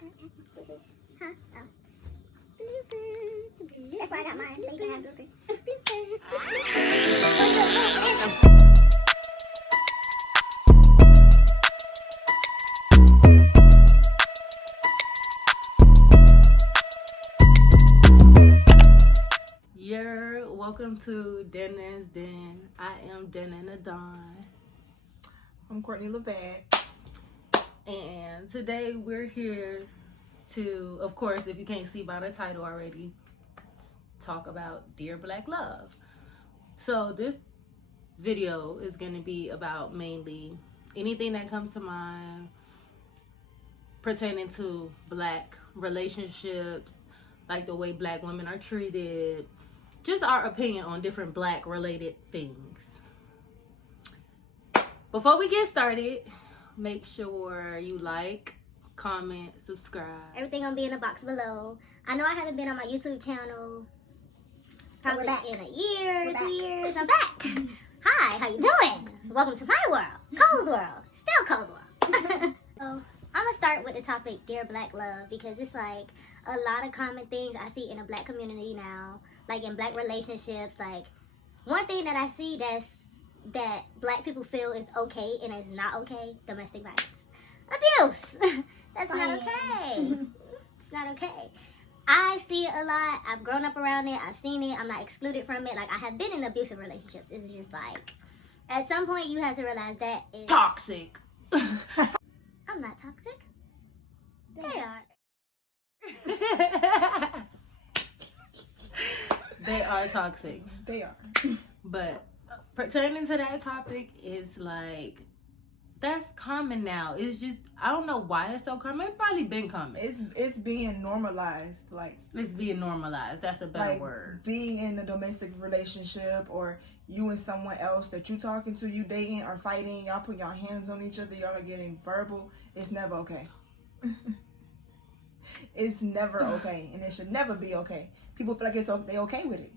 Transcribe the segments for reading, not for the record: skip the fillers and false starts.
This is, huh? Oh. Bloopers. That's why I got mine, so you can have bloopers. Welcome to Dennis Den. I am Dennis Adon. I'm Courtney Levat. And today we're here to, of course, if you can't see by the title already, talk about Dear Black Love. So this video is going to be about mainly anything that comes to mind pertaining to Black relationships, like the way Black women are treated, just our opinion on different Black related things. Before we get started, make sure you like, comment, subscribe. Everything gonna be in the box below. I know I haven't been on my YouTube channel probably in a year, 2 years. I'm back. Hi, how you doing? Welcome to my world, Cole's world, still Cole's world. So I'm gonna start with the topic Dear Black Love, because it's like a lot of common things I see in the Black community now, like in Black relationships. Like one thing that I see that Black people feel is okay and is not okay: domestic violence, abuse. That's not okay. It's not okay. I see it a lot. I've grown up around it. I've seen it. I'm not excluded from it. Like, I have been in abusive relationships. It's just like, at some point you have to realize that is toxic. I'm not toxic. They are. They are toxic. They are. But pertaining to that topic, is like, that's common now. It's just, I don't know why it's so common. It's probably been common. It's being normalized. Like, it's being normalized. That's a better like word. Being in a domestic relationship, or you and someone else that you talking to, you dating or fighting, y'all put your hands on each other, y'all are getting verbal. It's never okay. It's never okay, and it should never be okay. People feel like they okay with it.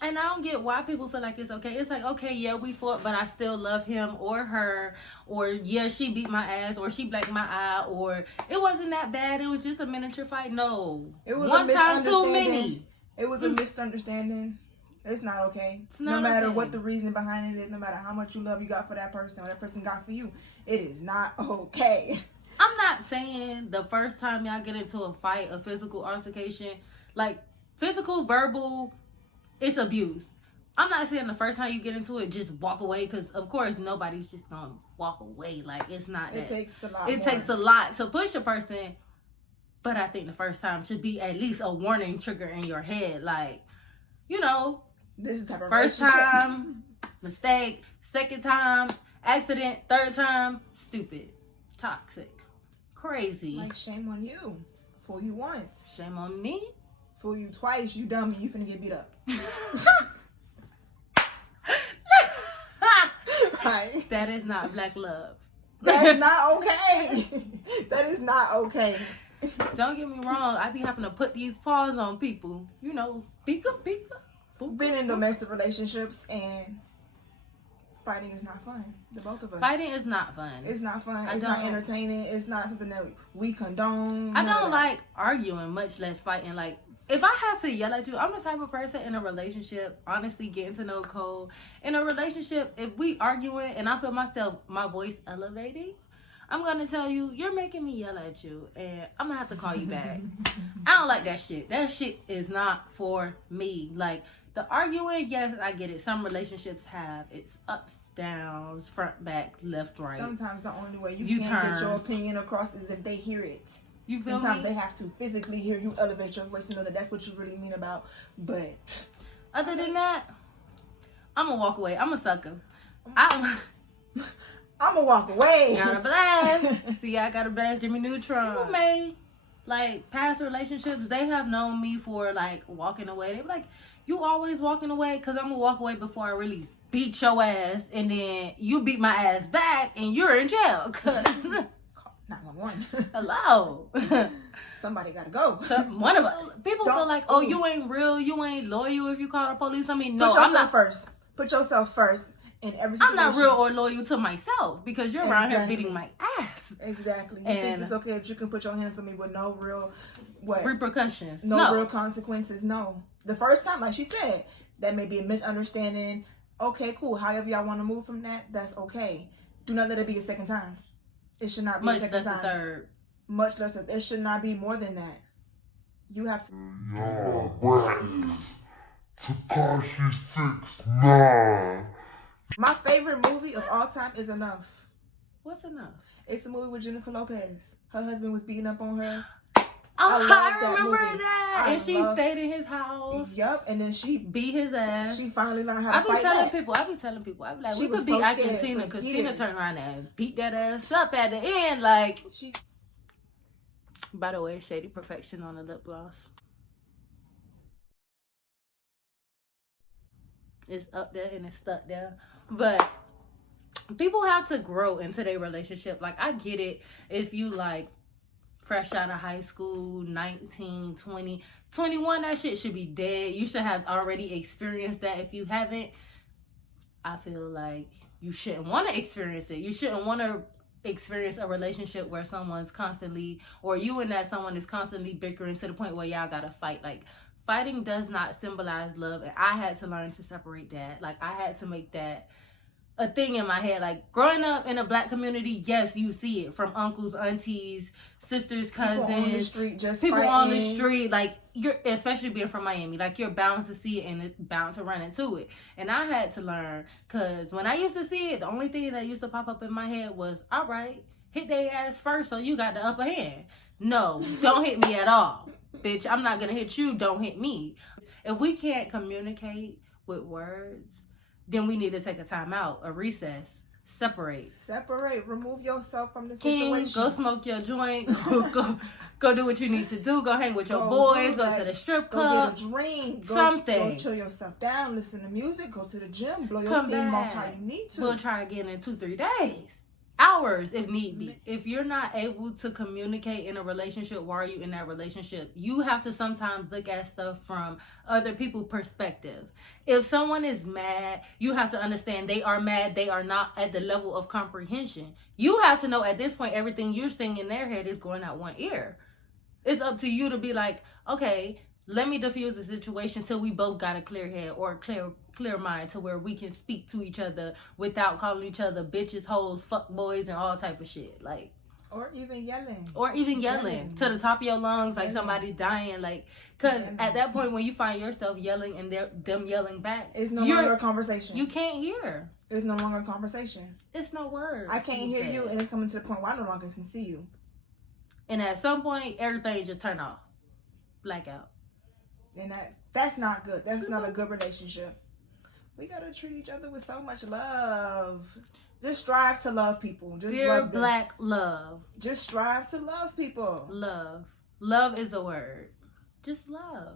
And I don't get why people feel like it's okay. It's like, okay, yeah, we fought, but I still love him or her. Or, yeah, she beat my ass, or she blacked my eye, or it wasn't that bad. It was just a miniature fight. No. It was one time too many. It was a misunderstanding. It's not okay. It's not no matter okay. what the reason behind it is, no matter how much you love you got for that person or that person got for you, it is not okay. I'm not saying the first time y'all get into a fight, a physical altercation, like physical, verbal, it's abuse. I'm not saying the first time you get into it, just walk away, because of course nobody's just gonna walk away. Like, it's not that. It takes a lot. It takes a lot to push a person, but I think the first time should be at least a warning trigger in your head. Like, you know, this is the type of first time, mistake, second time, accident, third time, stupid, toxic, crazy. Like, shame on you. Fool you once. Shame on me. Fool you twice, you dummy, you finna get beat up. Right. That is not Black love. That's not okay. That is not okay. Don't get me wrong, I be having to put these paws on people. You know, pika. Been in domestic relationships, and fighting is not fun. The both of us. Fighting is not fun. It's not fun. It's not entertaining. It's not something that we condone. I don't like arguing, much less fighting. Like, if I had to yell at you, I'm the type of person in a relationship, honestly, getting to know Cole. In a relationship, if we arguing and I feel my voice elevating, I'm going to tell you, you're making me yell at you, and I'm going to have to call you back. I don't like that shit. That shit is not for me. Like, the arguing, yes, I get it. Some relationships have its ups, downs, front, back, left, right. Sometimes the only way you can get your opinion across is if they hear it. You feel Sometimes me? they have to physically hear you elevate your voice to know that that's what you really mean about. But other than that, I'm gonna walk away. I'm a sucker. I'm gonna walk away. Gotta blast. See, I gotta blast Jimmy Neutron. Who may, like, past relationships, they have known me for, like, walking away. They be like, you always walking away? Because I'm gonna walk away before I really beat your ass, and then you beat my ass back, and you're in jail. 911. Hello. Somebody gotta go. One of us. People feel like, oh, you ain't real, you ain't loyal if you call the police. I mean, no, I'm not first. Put yourself first. in every I'm situation. not real or loyal to myself because you're around here Exactly. beating my ass. Exactly. You And think it's okay that you can put your hands on me with no real repercussions? No real consequences. No. The first time, like she said, that may be a misunderstanding. Okay, cool. However y'all want to move from that, that's okay. Do not let it be a second time. It should not be a second time. Much less a third. Much less. It should not be more than that. You have to. Yo, Brackets. Tekashi 6ix9ine. My favorite movie of all time is Enough. What's enough? It's a movie with Jennifer Lopez. Her husband was beating up on her. Oh, I remember movie. that. And she stayed in his house. Yup, and then she beat his ass. She finally learned how to fight back. I be telling people, I be like, we could beat Ike and Tina because Tina turned around and beat that ass up at the end. Like, by the way, Shady Perfection on the lip gloss. It's up there and it's stuck there. But people have to grow into their relationship. Like, I get it if you like fresh out of high school, 19, 20, 21, that shit should be dead. You should have already experienced that. If you haven't, I feel like you shouldn't want to experience it. You shouldn't want to experience a relationship where someone's constantly, or you and that someone is constantly bickering to the point where y'all gotta fight. Like, fighting does not symbolize love, and I had to learn to separate that. Like, I had to make that a thing in my head. Like, growing up in a black community, yes, you see it from uncles, aunties, sisters, cousins, people on the street, just people fighting. on the street. Like, you're, especially being from Miami, like, you're bound to see it and bound to run into it. And I had to learn, because when I used to see it, the only thing that used to pop up in my head was, all right, hit their ass first so you got the upper hand. No, don't hit me at all. Bitch, I'm not gonna hit you, don't hit me. If we can't communicate with words, then we need to take a time out, a recess, separate, remove yourself from the King, situation. go smoke your joint, go do what you need to do, go hang with your boys, go to the strip club, go get a drink, something. Go chill yourself down, listen to music, go to the gym, blow your Come steam back. off how you need to. We'll try again in 2-3 days. Hours if need be. If you're not able to communicate in a relationship, why are you in that relationship? You have to sometimes look at stuff from other people's perspective. If someone is mad, you have to understand they are mad. They are not at the level of comprehension. You have to know at this point everything you're saying in their head is going out one ear. It's up to you to be like, okay, let me diffuse the situation till we both got a clear head or a clear mind to where we can speak to each other without calling each other bitches, hoes, fuck boys, and all type of shit. Like, or even yelling to the top of your lungs, like somebody dying. Like, because at that point when you find yourself yelling and them yelling back, it's no longer a conversation. You can't hear. It's no longer a conversation. It's no words. I can't hear you, and it's coming to the point where I no longer can see you. And at some point, everything just turn off, blackout. And that's not good. That's not a good relationship. We gotta treat each other with so much love. Just strive to love people. Just Dear love them. Black love. Just strive to love people. Love is a word. Just love.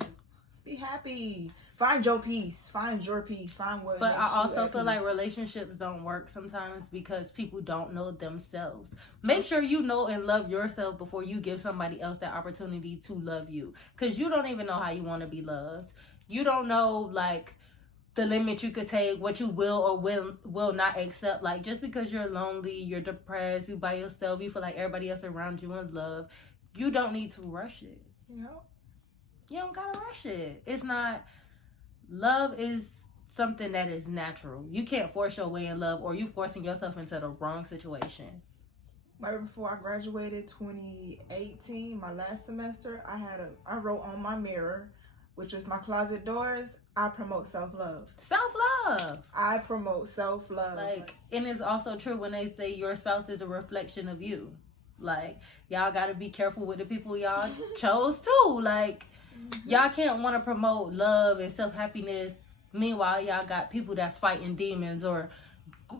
Be happy. Find your peace. Find your peace. Find what. But I also feel like relationships don't work sometimes because people don't know themselves. Make sure you know and love yourself before you give somebody else that opportunity to love you. Because you don't even know how you want to be loved. You don't know, like, the limit you could take, what you will or will not accept. Like, just because you're lonely, you're depressed, you by yourself, you feel like everybody else around you in love, you don't need to rush it. You don't gotta rush it. It's not... Love is something that is natural. You can't force your way in love, or you forcing yourself into the wrong situation. Right before I graduated 2018, my last semester, I wrote on my mirror, which was my closet doors, I promote self-love. Self-love. I promote self-love. Like, and it's also true when they say your spouse is a reflection of you. Like, y'all gotta be careful with the people y'all chose too. Like, y'all can't want to promote love and self-happiness. Meanwhile, y'all got people that's fighting demons or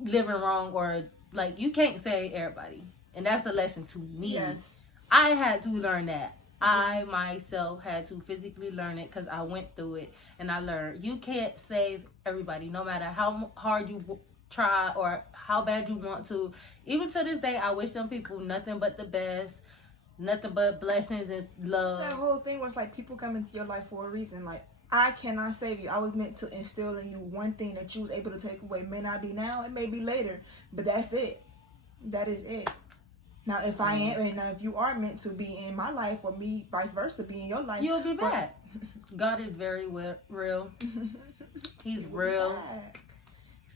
living wrong, or, like, you can't say everybody. And that's a lesson to me. Yes. I had to learn that. I myself had to physically learn it because I went through it and I learned you can't save everybody, no matter how hard you try or how bad you want to. Even to this day, I wish some people nothing but the best, nothing but blessings and love. That whole thing was like people come into your life for a reason. Like, I cannot save you. I was meant to instill in you one thing that you was able to take away. It may not be now, it may be later, but that's it. That is it. Now, if I am, and now if you are meant to be in my life, or me, vice versa, be in your life, you'll be back. God is very real. He's real.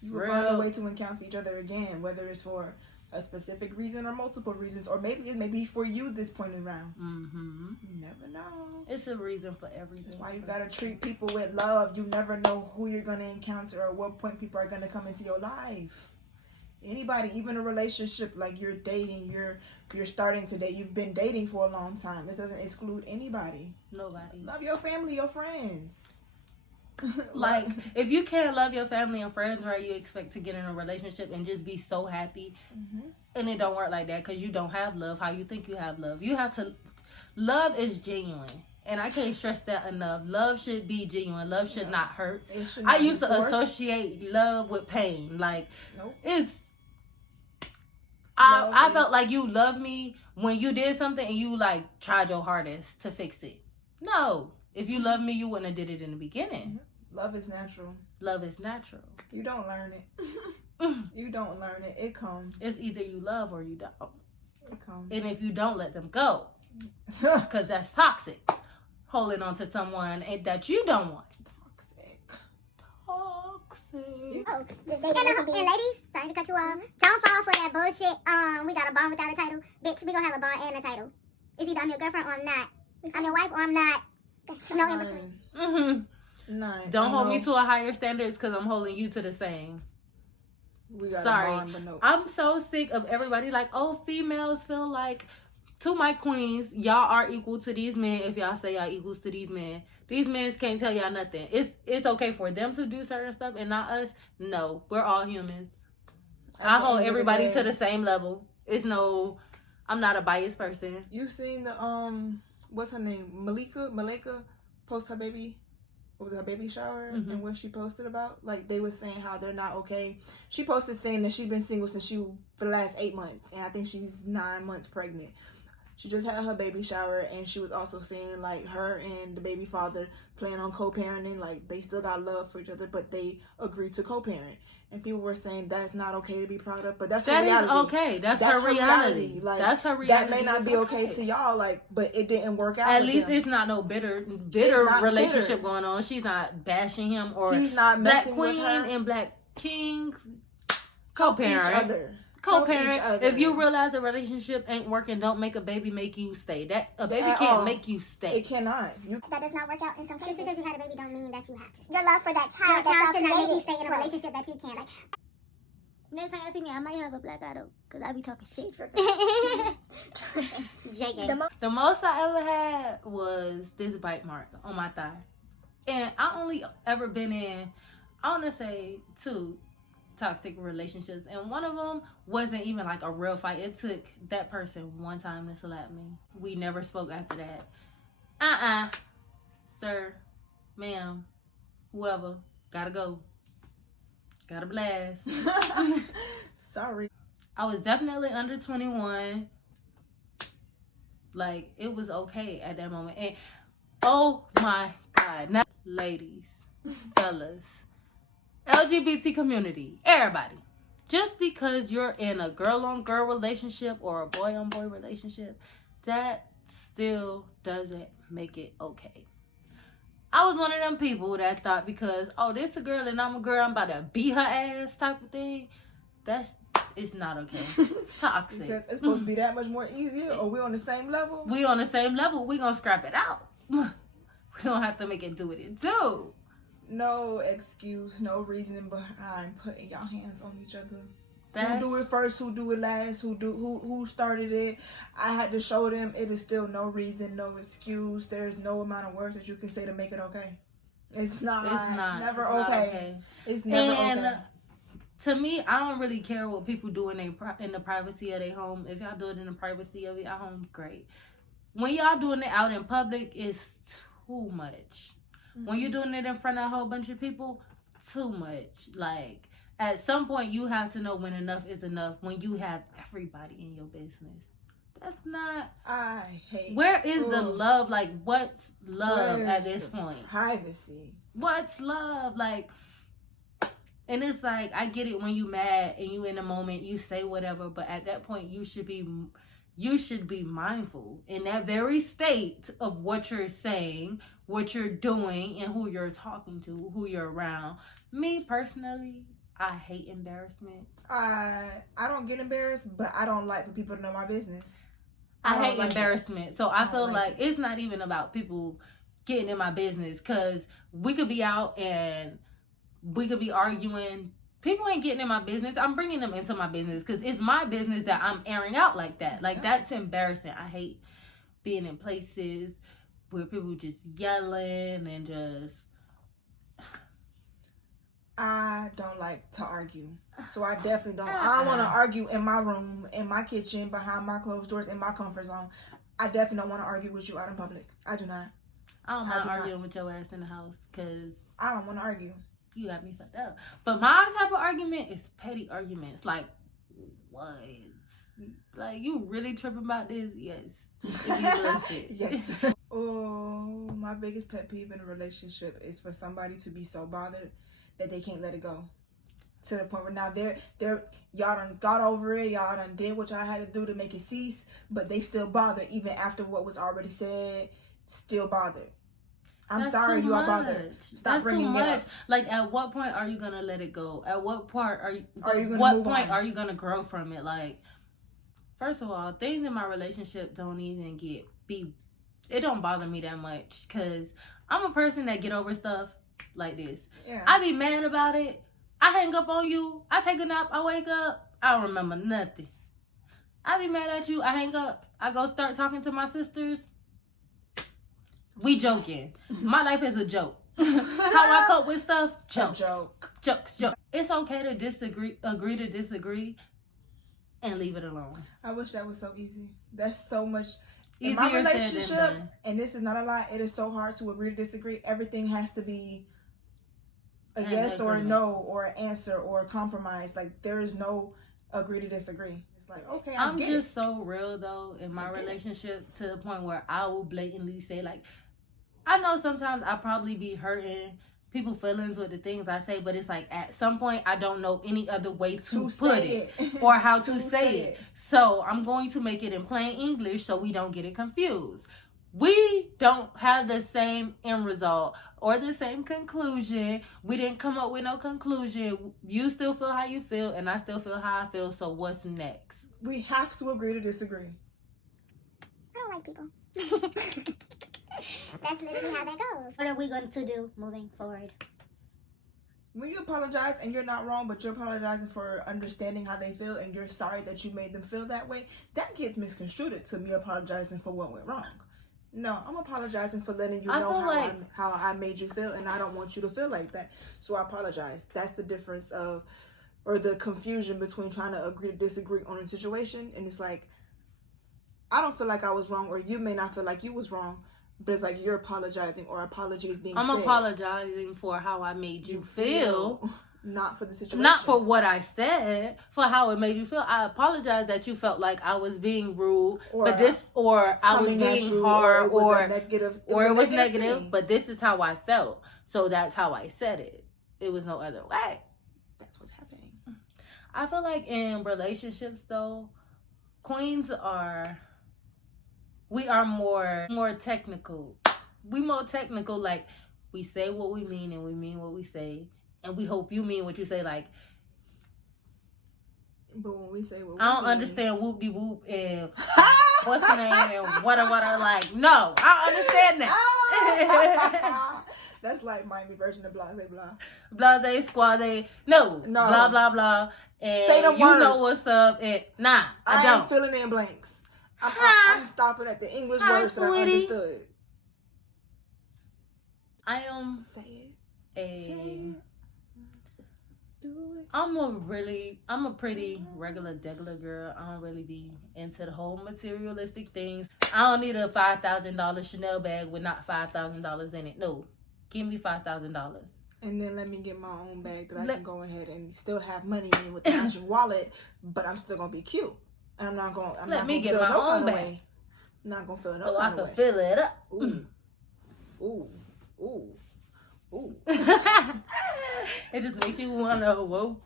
You will find a way to encounter each other again, whether it's for a specific reason or multiple reasons, or maybe it may be for you this point around. You never know. It's a reason for everything. That's why you gotta treat people with love. You never know who you're gonna encounter or what point people are gonna come into your life. Anybody, even a relationship, like you're dating, you're starting to date, you've been dating for a long time. This doesn't exclude anybody. Nobody. Love your family, your friends. Like, if you can't love your family and friends, right, you expect to get in a relationship and just be so happy. And it don't work like that, because you don't have love how you think you have love. You have to, love is genuine. And I can't stress that enough. Love should be genuine. Love should not hurt. I used to associate love with pain. Like, it's, I felt like you loved me when you did something and you like tried your hardest to fix it. No. If you love me, you wouldn't have did it in the beginning. Love is natural. Love is natural. You don't learn it. You don't learn it. It comes. It's either you love or you don't. It comes. And if you don't, let them go. Because that's toxic. Holding on to someone that you don't want. Toxic. Oh, just dating. And ladies, sorry to cut you off. Don't fall for that bullshit. We got a bond without a title. Bitch, we gonna have a bond and a title. It's either I'm your girlfriend or I'm not. I'm your wife or I'm not. No in between. Don't hold me to a higher standards, because I'm holding you to the same. We got Sorry. a bond, but no. I'm so sick of everybody like, oh, females feel like, to my queens, y'all are equal to these men if y'all say y'all equals to these men. These men can't tell y'all nothing. It's okay for them to do certain stuff and not us. No, we're all humans. I hold everybody to the same level. I'm not a biased person. You seen the what's her name? Malika post her baby. What was it, her baby shower? And what she posted about? Like, they were saying how they're not okay. She posted saying that she's been single since for the last 8 months, and I think she's 9 months pregnant. She just had her baby shower, and she was also saying, like, her and the baby father plan on co-parenting. Like, they still got love for each other, but they agreed to co-parent. And people were saying that's not okay to be proud of, but that's her reality. That is okay. That's her reality. Like, that's her reality. That may not be okay to y'all, like, but it didn't work out. At least it's not no bitter relationship going on. She's not bashing him, or he's not Black messing Queen with her. and Black Kings co-parent. Each other. Co-parent. If you realize a relationship ain't working, don't make a baby make you stay. That a baby can't make you stay. It cannot. That does not work out in some cases. Just because you had a baby don't mean that you have to. Your love for that child, should not make you stay in a relationship that you can't. Like, next time you see me, I might have a black eye though, because I be talking shit. JK. The most I ever had was this bite mark on my thigh. And I only ever been in, I want to say 2 toxic relationships, and one of them wasn't even like a real fight. It took that person one time to slap me. We never spoke after that. Sir, ma'am, whoever, gotta go, gotta blast. Sorry. I was definitely under 21. Like, it was okay at that moment. And oh my God, now ladies, fellas, LGBT community, everybody, just because you're in a girl-on-girl relationship or a boy-on-boy relationship, that still doesn't make it okay. I was one of them people that thought because, oh, this a girl and I'm a girl, I'm about to beat her ass type of thing. It's not okay. It's toxic. Because it's supposed to be that much more easier, or we on the same level? We on the same level. We gonna scrap it out. We don't have to make it do what it do. No excuse, no reasoning behind putting y'all hands on each other. Who do it first, who do it last, who started it. I had to show them it is still no reason, no excuse. There's no amount of words that you can say to make it okay. It's not. Never it's okay. Not okay. It's never okay. To me, I don't really care what people do in the privacy of their home. If y'all do it in the privacy of your home, great. When y'all doing it out in public, it's too much. When you're doing it in front of a whole bunch of people, too much. Like, at some point, you have to know when enough is enough. When you have everybody in your business, that's not. I hate. Where is the love? Like, what's love at this point? Privacy. What's love? Like, and it's like, I get it when you mad and you in the moment, you say whatever, but at that point, you should be mindful in that very state of what you're saying, what you're doing, and who you're talking to, who you're around. Me, personally, I hate embarrassment. I don't get embarrassed, but I don't like for people to know my business. I hate embarrassment. So I feel like it's not even about people getting in my business, because we could be out and we could be arguing. People ain't getting in my business. I'm bringing them into my business because it's my business that I'm airing out like that. Like, that's embarrassing. I hate being in places where people just yelling and just... I don't like to argue. So I definitely don't. I don't want to argue in my room, in my kitchen, behind my closed doors, in my comfort zone. I definitely don't want to argue with you out in public. I do not. I don't mind arguing with your ass in the house because... I don't want to argue. You got me fucked up. But my type of argument is petty arguments. Like, what? Like, you really tripping about this? Yes. If you do shit. Yes. Oh, my biggest pet peeve in a relationship is for somebody to be so bothered that they can't let it go. To the point where now y'all done got over it, y'all done did what y'all had to do to make it cease, but they still bothered even after what was already said, still bothered. I'm sorry you are bothered. Stop bringing it up. Like, at what point are you gonna let it go? At what part are you gonna grow from it? Like, first of all, things in my relationship don't even it don't bother me that much, because I'm a person that get over stuff like this. Yeah. I be mad about it. I hang up on you. I take a nap. I wake up. I don't remember nothing. I be mad at you. I hang up. I go start talking to my sisters. We joking. My life is a joke. How I cope with stuff? Jokes. Jokes. It's okay to agree to disagree, and leave it alone. I wish that was so easy. That's so much. Easier in my relationship, said than done. And this is not a lie, it is so hard to agree to disagree. Everything has to be a yes or a no, or an answer or a compromise. Like, there is no agree to disagree. It's like, okay, I'm just so real though in my relationship, to the point where I will blatantly say, like, I know sometimes I probably be hurting people's feelings with the things I say, but it's like, at some point I don't know any other way to put it or how to say it. So I'm going to make it in plain English so we don't get it confused. We don't have the same end result or the same conclusion. We didn't come up with no conclusion. You still feel how you feel, and I still feel how I feel. So what's next? We have to agree to disagree. I don't like people. That's literally how that goes. What are we going to do moving forward? When you apologize and you're not wrong, but you're apologizing for understanding how they feel and you're sorry that you made them feel that way, that gets misconstrued to me apologizing for what went wrong. No, I'm apologizing for letting you know how I made you feel, and I don't want you to feel like that. So I apologize. That's the difference or the confusion between trying to agree to disagree on a situation. And it's like, I don't feel like I was wrong, or you may not feel like you was wrong, but it's like you're apologizing, or apology is being I'm said. apologizing for how I made you feel. Not for the situation. Not for what I said, for how it made you feel. I apologize that you felt like I was being rude, or I was being hard, or it was negative, but this is how I felt. So that's how I said it. It was no other way. That's what's happening. I feel like in relationships though, we are more technical. We more technical, like, we say what we mean and we mean what we say. And we hope you mean what you say. Like, but when we say what we I don't understand whoop de whoop and what's the name and what. Like, no, I don't understand that. That's like Miami version of blase blah. Blase squaze, no, blah blah blah. And say them you words. know what's up. And I don't. Ain't filling in blanks. I'm stopping at the English words that I understood. I am I'm a pretty regular degular girl. I don't really be into the whole materialistic things. I don't need a $5,000 Chanel bag with not $5,000 in it. No, give me $5,000. And then let me get my own bag that I can go ahead and still have money in with the magic wallet, but I'm still gonna be cute. And I'm not gonna get my own bag. Not gonna feel it up. So I can fill it up. Ooh. Ooh. Ooh. Ooh. It just makes you wanna, whoa,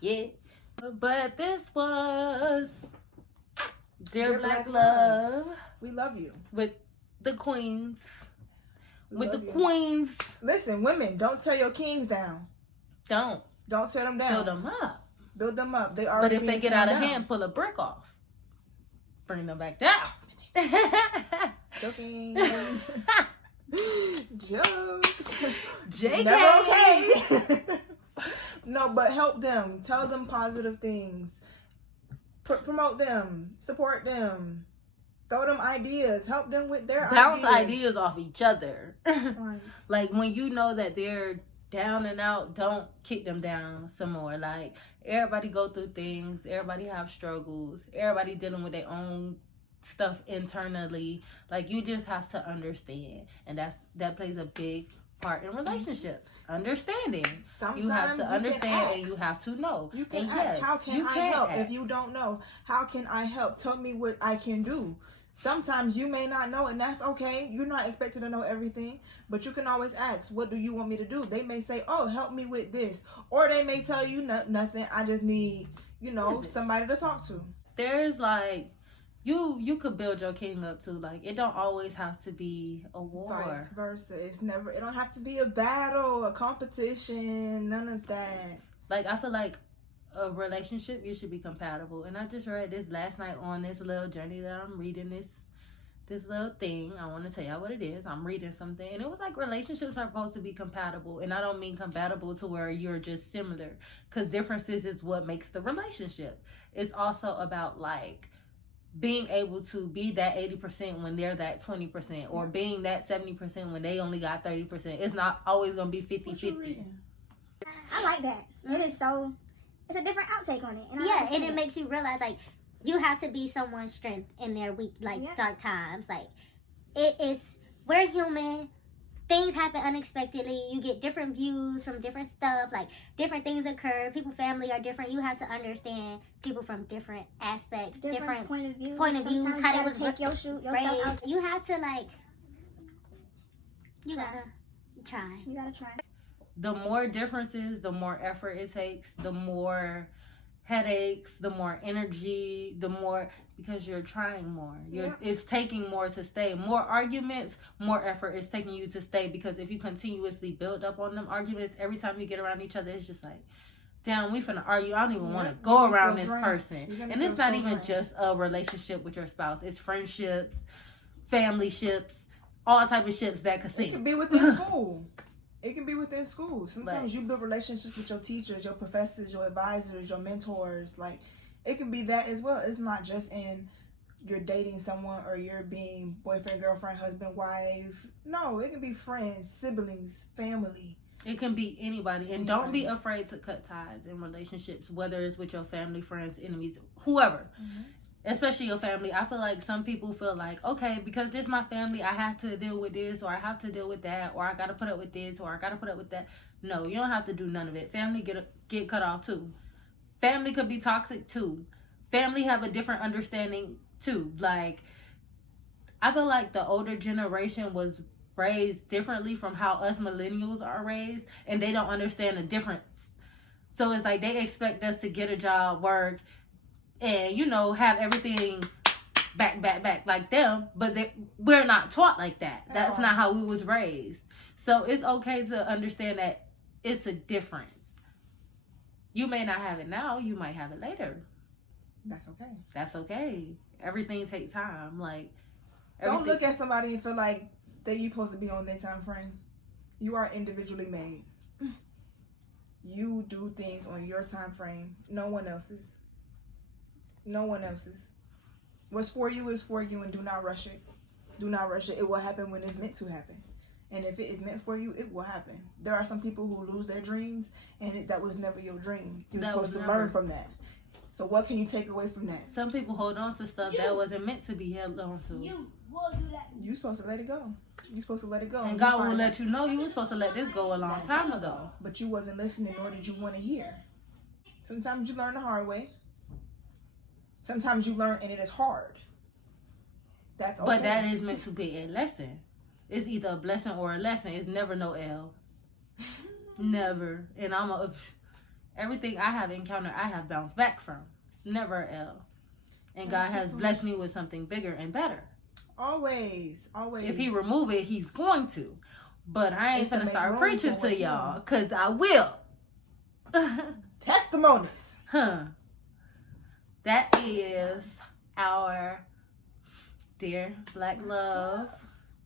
yeah. But this was Dear Black Love We love you. with the queens. We With the love you. queens. Listen, women, don't tear your kings down. Don't Don't tear them down. build them up. Build them up. They But already. if they get out of hand, pull a brick off. Bring them back down. Joking. Jokes. JK. Never okay. No, but help them. Tell them positive things. Promote them. Support them. Throw them ideas. Help them with their Bounce ideas. ideas off each other. Like, Like when you know that they're down and out, don't kick them down some more. Like everybody go through things. Everybody have struggles. Everybody dealing with their own stuff internally. Like you just have to understand, and that plays a big part in relationships. Understanding. sometimes You have to can understand ask. and you have to know. You can and ask, yes, how can you I can help? ask. If you don't know, how can I help? Tell me what I can do. Sometimes you may not know, and that's okay. You're not expected to know everything, but you can always ask, what do you want me to do? They may say, oh, help me with this. Or they may tell you, nothing. I just need, somebody to talk to. There's like you could build your king up too. Like it don't always have to be a war. Vice versa. It don't have to be a battle, a competition, none of that. Like I feel like a relationship, you should be compatible. And I just read this last night on this little journey that I'm reading, this little thing. I want to tell y'all what it is. I'm reading something, and it was like relationships are supposed to be compatible, and I don't mean compatible to where you're just similar, because differences is what makes the relationship. It's also about like being able to be that 80% when they're that 20%, or being that 70% when they only got 30%. It's not always gonna be 50-50. I like that. It is so. It's a different outtake on it. And I Yeah, understand and it it. makes you realize like you have to be someone's strength in their weak, like Yeah. dark times. Like we're human. Things happen unexpectedly. You get different views from different stuff. Like different things occur. People, family are different. You have to understand people from different aspects, different point of views. point of views, Sometimes how you they gotta was take your shoot yourself raised. out. You have to like. You gotta try. You gotta try. The more differences, the more effort it takes, the more headaches, the more energy, the more, because you're trying more. It's taking more to stay. More arguments, more effort is taking you to stay, because if you continuously build up on them arguments, every time you get around each other, it's just like, damn, we finna argue. I don't even want to go around this person. And it's not even just a relationship with your spouse. It's friendships, family ships, all type of ships that could It sink. can be within school. It can be within school. Sometimes you build relationships with your teachers, your professors, your advisors, your mentors. Like, it can be that as well. It's not just in you're dating someone or you're being boyfriend, girlfriend, husband, wife. No, it can be friends, siblings, family. It can be anybody. And don't be afraid to cut ties in relationships, whether it's with your family, friends, enemies, whoever. Mm-hmm. Especially your family. I feel like some people feel like, okay, because this is my family, I have to deal with this, or I have to deal with that, or I got to put up with this, or I got to put up with that. No, you don't have to do none of it. Family get cut off too. Family could be toxic too. Family have a different understanding too. Like, I feel like the older generation was raised differently from how us millennials are raised, and they don't understand the difference. So it's like they expect us to get a job, work, and have everything back like them, but we're not taught like that. That's not how we was raised. So it's okay to understand that it's a difference. You may not have it now, you might have it later. That's okay. That's okay. Everything takes time. Like, Don't look at somebody and feel like that you're supposed to be on their time frame. You are individually made. You do things on your time frame. No one else's. No one else's. What's for you is for you, and do not rush it. Do not rush it. It will happen when it's meant to happen. And if it is meant for you, it will happen. There are some people who lose their dreams, and that was never your dream. You're supposed to learn from that. So what can you take away from that? Some people hold on to stuff that wasn't meant to be held on to. You will do that. You're supposed to let it go. You're supposed to let it go. And God will let you know you were supposed to let this go a long time ago. But you wasn't listening, nor did you want to hear. Sometimes you learn the hard way. Sometimes you learn and it is hard. That's okay. But that is meant to be a lesson. It's either a blessing or a lesson. It's never no L. Never. And everything I have encountered, I have bounced back from. It's never an L. And God has blessed me with something bigger and better. Always. If he remove it, he's going to. But I ain't gonna start preaching to y'all, because I will. Testimonies. That is our Dear Black Love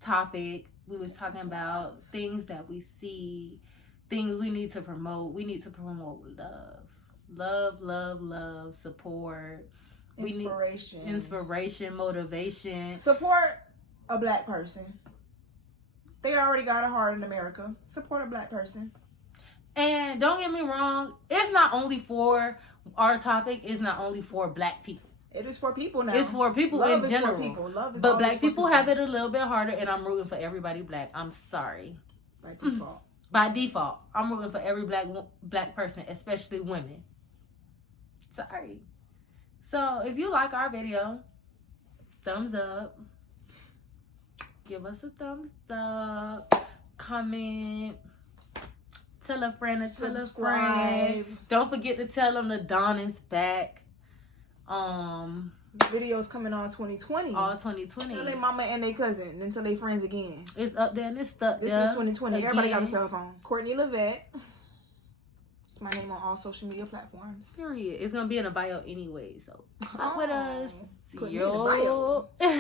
topic. We was talking about things that we see, things we need to promote. We need to promote love, support. Inspiration. We need inspiration, motivation. Support a black person. They already got a heart in America. Support a black person. And don't get me wrong, it's not only for our topic, it's not only for black people. It is for people now. It's for people in general. For people. Love is but black for people have it a little bit harder, and I'm rooting for everybody black. I'm sorry. By default. By default. I'm rooting for every black person, especially women. Sorry. So, if you like our video, thumbs up. Give us a thumbs up. Comment. Tell a friend to tell a friend. Don't forget to tell them the Dawn is back. The videos coming on 2020. All 2020. Tell their mama and their cousin, then tell their friends again. It's up there and it's stuck there. This is 2020. Again. Everybody got a cell phone. Courtney Levette. It's my name on all social media platforms. Period. It's gonna be in the bio anyway, so fuck with us. Put me in the bio. Yo.